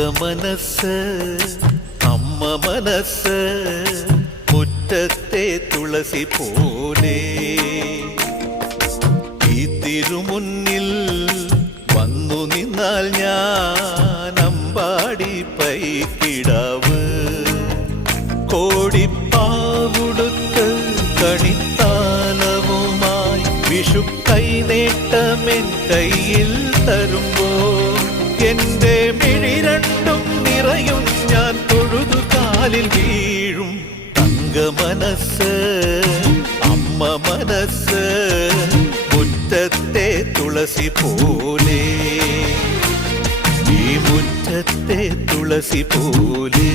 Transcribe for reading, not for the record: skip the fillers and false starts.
തങ്കമനസ് അമ്മ മനസ് മുറ്റത്തെ തുളസി പോലെ ഈ തിരുമുന്നിൽ വന്നു നിന്നാൽ ഞാൻ അമ്പാടി പൈക്കിടാവ് കോടിപ്പാവുടുത്ത് കണിത്താലവുമായി വിഷു കൈനേട്ടമെൻ കയ്യിൽ തരുമ്പോൾ എന്റെ മിഴി രണ്ടും നിറയും ഞാൻ തൊഴുതു കാലിൽ വീഴും തങ്കമനസ് അമ്മ മനസ് മുറ്റത്തെ തുളസി പോലെ ഈ മുറ്റത്തെ തുളസി പോലെ